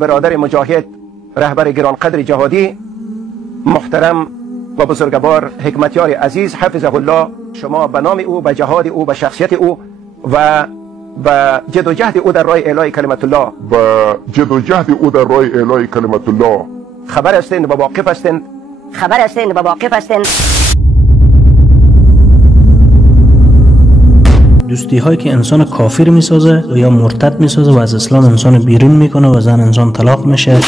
برادر مجاهد رهبر گرانقدر جهادی محترم و بزرگوار حکمتیار عزیز حفظه الله، شما به نام او، به جهاد او، به شخصیت او و به جد و جهد او در راه اعلای کلمت الله خبر هستند و واقف هستند. دوستی هایی که انسان کافر میسازه و یا مرتد میسازه و از اسلام انسان بیرون میکنه و زن انسان طلاق میشه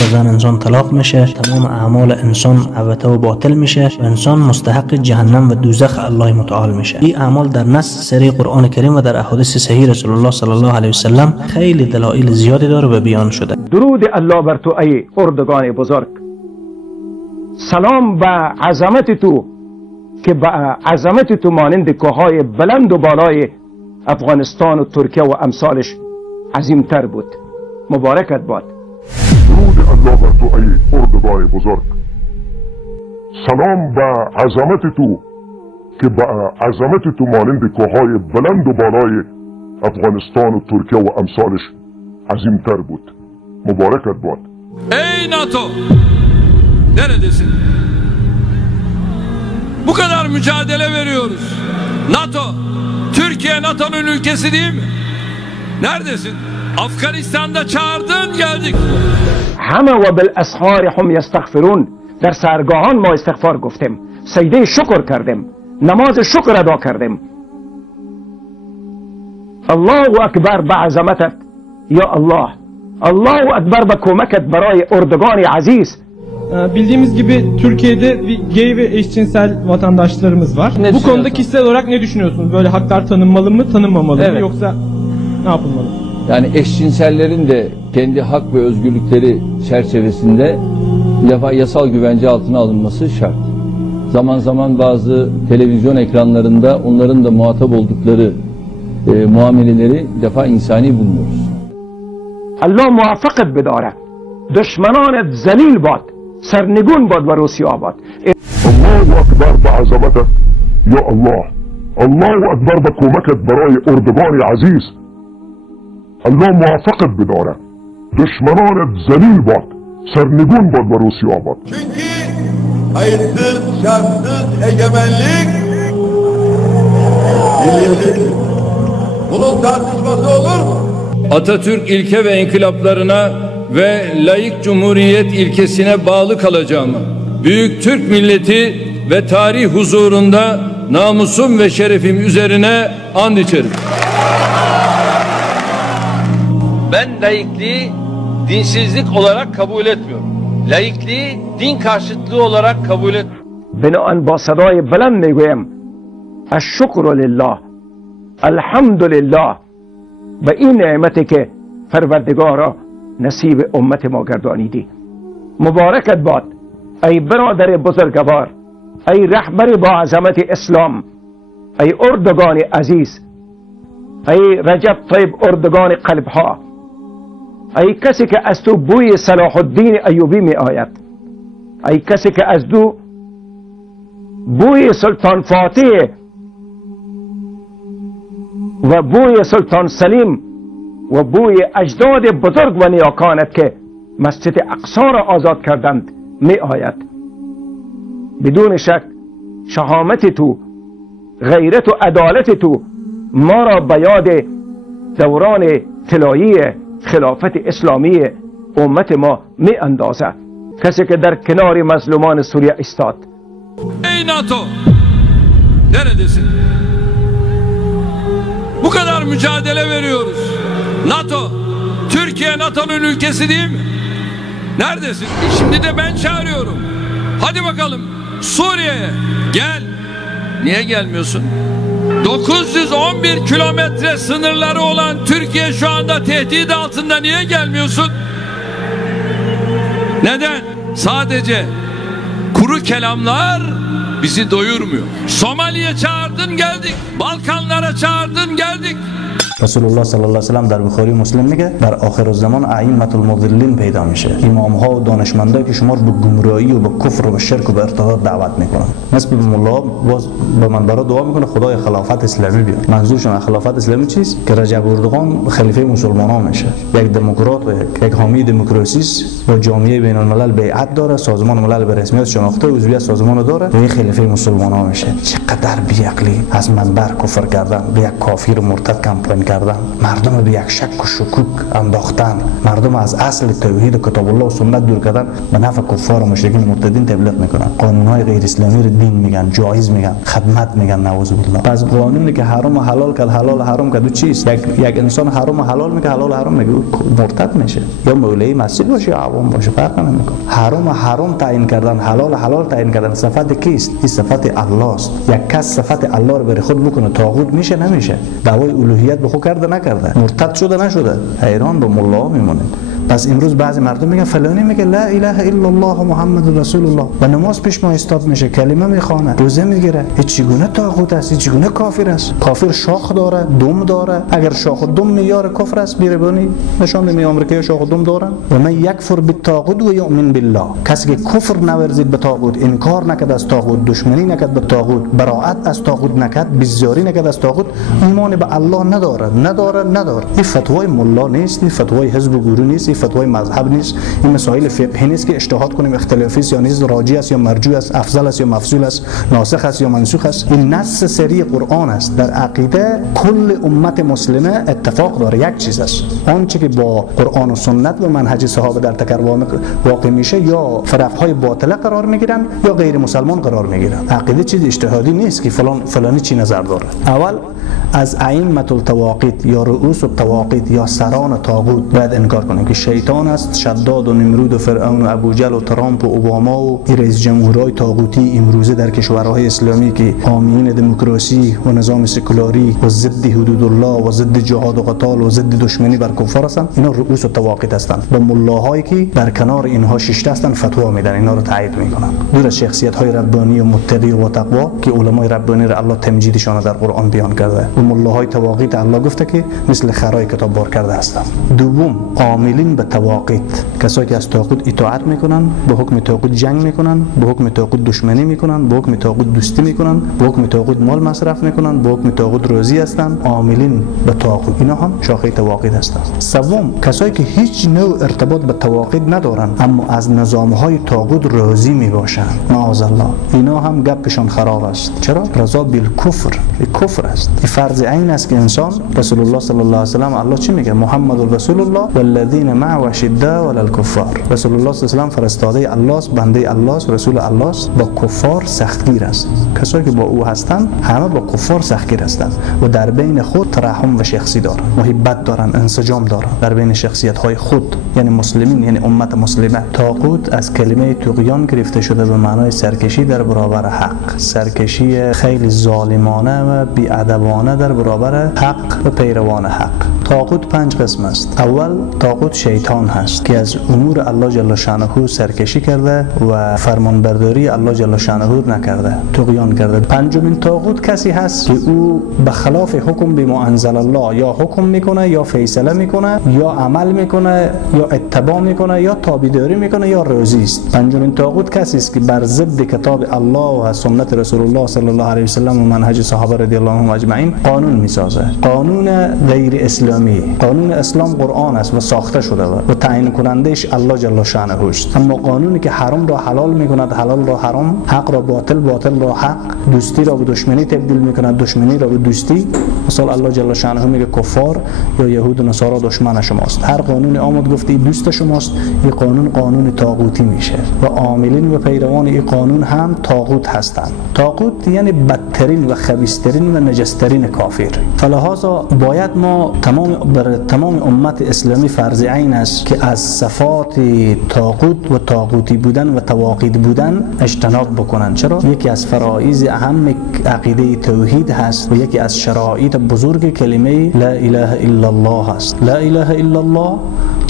تمام اعمال انسان عبث و باطل میشه و انسان مستحق جهنم و دوزخ الله متعال میشه. این اعمال در نص صریح قرآن کریم و در احادیث صحیح رسول الله صلی الله علیه وسلم خیلی دلایل زیادی داره و بیان شده. درود الله بر تو ای اردگان بزرگ، سلام به عظمت تو که به عظمت تو مانند کوههای بلند و بالای افغانستان و ترکیه و امثالش عظیمتر بود. مبارکت باد. درود الله بر تو ای اردگان بزرگ، سلام به عظمت تو که به عظمت تو مانند کوههای بلند و بالای افغانستان و ترکیه و امثالش عظیمتر بود. مبارکت باد. Ey NATO! Neredesin? Bu kadar mücadele veriyoruz. NATO! Türkiye NATO'nun ülkesi değil mi? Neredesin? Afganistan'da çağırdın, geldik. همه و بالاسحار هم یستغفرون، در سرگاهان ما استغفار گفتیم، سجده شکر کردیم، نماز شکر ادا کردیم. الله اکبر به عظمتت یا الله، الله اکبر به کمکت برای اردگان عزیز. Bildiğimiz gibi Türkiye'de bir gay ve eşcinsel vatandaşlarımız var. Bu konuda kişisel olarak ne düşünüyorsunuz? Böyle haklar tanınmalı mı, tanınmamalı mı, yoksa ne yapılmalı? Yani eşcinsellerin de kendi hak ve özgürlükleri çerçevesinde yasal güvence altına alınması şart. Zaman zaman bazı televizyon ekranlarında onların da muhatap oldukları muameleleri insani bulmuyoruz. Allah muvaffaqat bedare. دشمنانت ذلیل باد، سرنگون باد و روسیه باد. الله اکبر به عظمتت یا الله، الله اکبر به کمکت برای اردگان عزیز. الله موفقت بداره، دشمنانت ذلیل باد، سرنگون باد و روسیه باد. Çünkü hayırsız, şartsız egemenlik milliyetçilik. Bunun tartışması olur mu? Atatürk ilke ve inkılaplarına ve laik cumhuriyet ilkesine bağlı kalacağımı, büyük Türk milleti ve tarih huzurunda namusum ve şerefim üzerine and içerim. Ben laikliği dinsizlik olarak kabul etmiyorum. Laikliği din karşıtlığı olarak kabul etmiyorum. بناءً با صدای بلند میگویم الشکر لله، الحمد لله، به این نعمتی که پروردگارا نصیب امت ما گردانیدی. مبارکت باد ای برادر بزرگوار، ای رهبر با عظمت اسلام، ای اردگان عزیز، ای رجب طیب اردگان قلبها، ای کسی که از تو بوی صلاح الدین ایوبی می آید، ای کسی که از تو بوی سلطان فاتح و بوی سلطان سلیم و بوی اجداد بزرگ و نیاکانت که مسجد اقصی را آزاد کردند می آید. بدون شک شهامت تو، غیرت و عدالت تو ما را به یاد دوران طلایی خلافت اسلامی امت ما می اندازد. کسی که در کنار مظلومان سوریه ایستاد. Ey NATO! Neredesin? Bu kadar mücadele veriyoruz. NATO, Türkiye NATO'nun ülkesi değil mi? Neredesin? Şimdi de ben çağırıyorum. Hadi bakalım Suriye'ye gel. Niye gelmiyorsun? 911 kilometre sınırları olan Türkiye şu anda tehdit altında, niye gelmiyorsun? Neden? Sadece kuru kelamlar bizi doyurmuyor. Somali'ye çağırdın geldik. Balkanlara çağırdın geldik. رسول الله صلی الله علیه و سلم در بخاری مسلم میگه در آخر الزمان ائمه المضلین پیدا میشه، امام ها و دانشمندا که شما رو به گمراهی و به کفر و به شرک و به ارتداد دعوت میکنن. مثل ملا باز به منبر دعا میکنه خدای خلافت اسلامی بیار. منظورشون خلافت اسلامی چیست؟ که رجب اردوغان خلیفه مسلمانان میشه، یک دموکرات و یک حامی دموکراسی است و جامعه بین الملل بیعت داره، سازمان ملل به رسمیت شناخته و عضویت سازمان داره و خلیفه مسلمانان میشه. چقدر بیعقلی از منبر کفر کردن، به یک کافر مرتد کمپین کردن، مردم به یک شک و شکوک انداختن، مردم از اصل توحید کتاب الله و سنت دور کردن، به نفع کفار و مشرکین مرتدین تبلیغ میکنن. قانونهای غیر اسلامی رو دین میگن، جایز میگن، خدمت میگن، نعوذ بالله. پس قانونی که حرام و حلال کرد، حلال و حرام کرد چیست؟ یک انسان حرام و حلال میگه، حلال و حرام میگه، مرتد میشه. یا مولوی مسجد باشه یا عوام باشه فرق نمیکنه. حرام و حرام تعیین کردن، حلال و حلال تعیین کردن صفت کیست؟ این صفت الله است. یک کس صفت الله رو بر خود بکنه طاغوت میشه نمیشه؟ دعوای الوهیت به خود کرده نکرده؟ مرتد شده نشده؟ حیران به ملا میمونید. پس امروز بعضی مردم میگن فلانی میگه لا اله الا الله محمد رسول الله و نماز پیش ما استاد میشه، کلمه میخوانه، روزه میگیره. این چگونه طاغوت است؟ این چگونه کافر است؟ کافر شاخ داره، دم داره. اگر شاخ و دم معیار کفر است، بیربانی نشان میده آمریکایی شاخ و دم دارن. و من یکفر بالطاغوت و یؤمن بالله، کسی که کفر نورزید به طاغوت، انکار نکرد از طاغوت، دشمنی نکرد به طاغوت، براءت از طاغوت نکرد، بیزاری نکرد از طاغوت، ایمان به الله نداره. این فتوای ملا نیست، این فتوای حزب و گروه نیست، این فتوای مذهب نیست، این مسائل فقهی نیست که اجتهاد کنیم اختلافی است یا نیست، راجی است یا مرجوع است، افضل است یا مفضول است، ناسخ است یا منسوخ است. این نص سری قرآن است. در عقیده کل امت مسلمه اتفاق داره یک چیز است، آنچه که با قرآن و سنت و منهج صحابه در تکرار واقع میشه یا فرقهای باطله قرار میگیرن یا غیر مسلمان قرار میگیرن. عقیده چیز اجتهادی نیست که فلانی چی نظر داره. اول از ائمه الطواغیت یا رؤوس الطواغیت یا سران طاغوت باید انکار کنیم که شیطان است، شداد و نمرود و فرعون و ابوجهل و ترامپ و اوباما و رئیس جمهورهای طاغوتی امروزه در کشورهای اسلامی که حامیین دموکراسی و نظام سکولاری و ضد حدود الله و ضد جهاد و قتال و ضد دشمنی بر کفار هستند. اینا رؤوس الطواغیت هستند. با ملاهایی که در کنار اینها شش هستند فتوا میدن، اینا رو تایید میکنن. دور از شخصیت‌های ربانی و متقی و تقوا که علمای ربانی را الله تمجیدشان در قرآن بیان کرده. و ملاهای طواغیت الله گفته که مثل خرای کتاب بار کرده هستند. دوم، عاملین به طواغیت، کسایی که از طاغوت اطاعت میکنن، به حکم طاغوت جنگ میکنن، به حکم طاغوت دشمنی میکنن، به حکم طاغوت دوستی میکنن، به حکم طاغوت مال مصرف میکنن، به حکم طاغوت راضی هستند. عاملین به طاغوت اینا هم شاخه طواغیت هستند. سوم، کسایی که هیچ نوع ارتباط به طواغیت ندارن اما از نظامهای طاغوت راضی میباشند، معاذ الله، اینا هم گپشان خراب است. چرا؟ رضا بالکفر، کفر است. این فرض عین است که انسان، رسول الله صلی الله علیه و سلم الله چی میگه؟ محمد رسول الله والذین معه اشداء علی الکفار. رسول الله صلی الله علیه و سلم فرستاده الله است، بنده الله است، رسول الله است، با کفار سختگیر است. کسایی که با او هستند همه با کفار سختگیر هستند و در بین خود ترحم و شخصی دارند، محبت دارند، انسجام دارند در بین شخصیت های خود، یعنی مسلمین، یعنی امت مسلمه. طاغوت از کلمه طغیان گرفته شده به معنای سرکشی در برابر حق، سرکشی خیلی ظالمانه و بی‌ادبانه در برابر حق و پیروان حق. طاغوت 5 قسم است. اول طاغوت شیطان هست که از امور الله جل شانه سرکشی کرده و فرمانبرداری الله جل شانه نکرده، طغیان کرده. پنجمین طاغوت کسی هست که او به خلاف حکم بما انزل الله یا حکم میکنه یا فیصله میکنه یا عمل میکنه یا اتباع میکنه یا تابعداری میکنه یا راضی است. پنجمین طاغوت کسی است که بر ضد کتاب الله و سنت رسول الله صلی الله علیه و سلم و منهج صحابه رضی الله عنهم اجمعین قانون میسازه. قانون غیر اسلامی، قانون اسلام قرآن است و ساخته شده و تعیین کنندش الله جل شانه است. اما قانونی که حرام را حلال میکند، حلال را حرام، حق را باطل، باطل را حق، دوستی را به دشمنی تبدیل میکند، دشمنی را به دوستی. مثلا الله جل شانه میگه کفار یا یهود و نصارا دشمن شماست. هر قانون آمد گفته دوست شماست، این قانون قانون طاغوتی میشه و عاملین و پیروان این قانون هم طاغوت هستند. طاغوت یعنی بدترین و خبیثترین و نجسترین کافر. فلهذا باید ما تمام امت اسلامی فرض عین است که از صفات طاغوت و طاغوتی بودن و طواغیت بودن اجتناب بکنن. چرا؟ یکی از فرایض اهم عقیده توحید هست و یکی از شرایط بزرگ کلمه لا اله الا الله هست. لا اله الا الله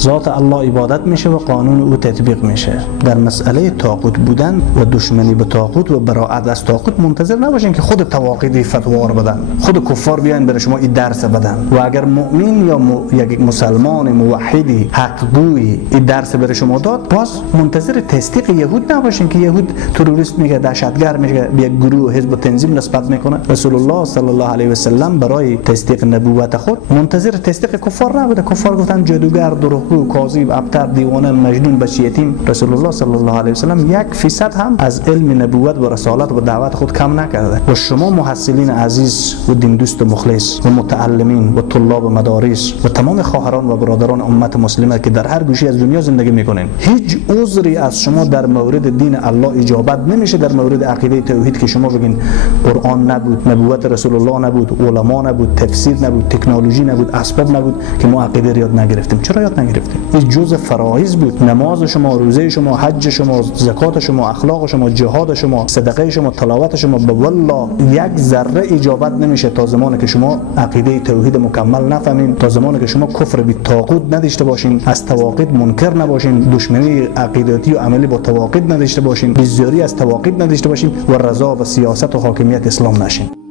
ذات الله عبادت میشه و قانون او تطبیق میشه. در مسئله طاغوت بودن و دشمنی به طاغوت و براءت از طاغوت منتظر نباشین که خود طواغیت فتوا رو بدن، خود کفار بیاین برای شما این درس بدن. و اگر مؤمن یا یک مسلمان موحدی حقگویی این درس برای شما داد، باز منتظر تصدیق یهود نباشین که یهود تروریست میگه، دهشتگر میگه، به یک گروه حزب و تنظیم نسبت میکنه. رسول الله صلی الله علیه و سلم برای تصدیق نبوت خود منتظر تصدیق کفار نبوده. کفار گفتن جادوگر، دروغگو، کاذب، ابتر، دیوانه، مجنون، بچه یتیم. رسول الله صلی الله علیه و سلم 1% هم از علم نبوت و رسالت و دعوت خود کم نکرده. و شما محصلین عزیز و دین دوست و مخلص و متعلمین و طلاب مدارس و تمام خواهران و برادران امت مسلمه که در هر گوشه از دنیا زندگی میکنین، هیچ عذری از شما در مورد دین الله اجابت نمیشه. در مورد عقیده توحید که شما بگین قرآن نبود، نبوت رسول الله نبود، علما نبود، تفسیر نبود، تکنولوژی نبود، اسباب نبود که ما عقیده یاد نگرفتیم. چرا یاد نگرفتیم؟ این جزء فرایض بود. نماز شما، روزه شما، حج شما، زکات شما، اخلاق شما، جهاد شما، صدقه شما، تلاوت شما، به والله یک ذره اجابت نمیشه تا زمانی که شما عقیده توحید مکمل نفهمین، تا زمانی که شما کفر به طاغوت نداشته باشین، از طواغیت منکر نباشین، دشمنی عقیدتی و عملی با طواغیت نداشته باشین، بیزاری از طواغیت نداشته باشین و رضا و سیاست و حاکمیت اسلام نشین.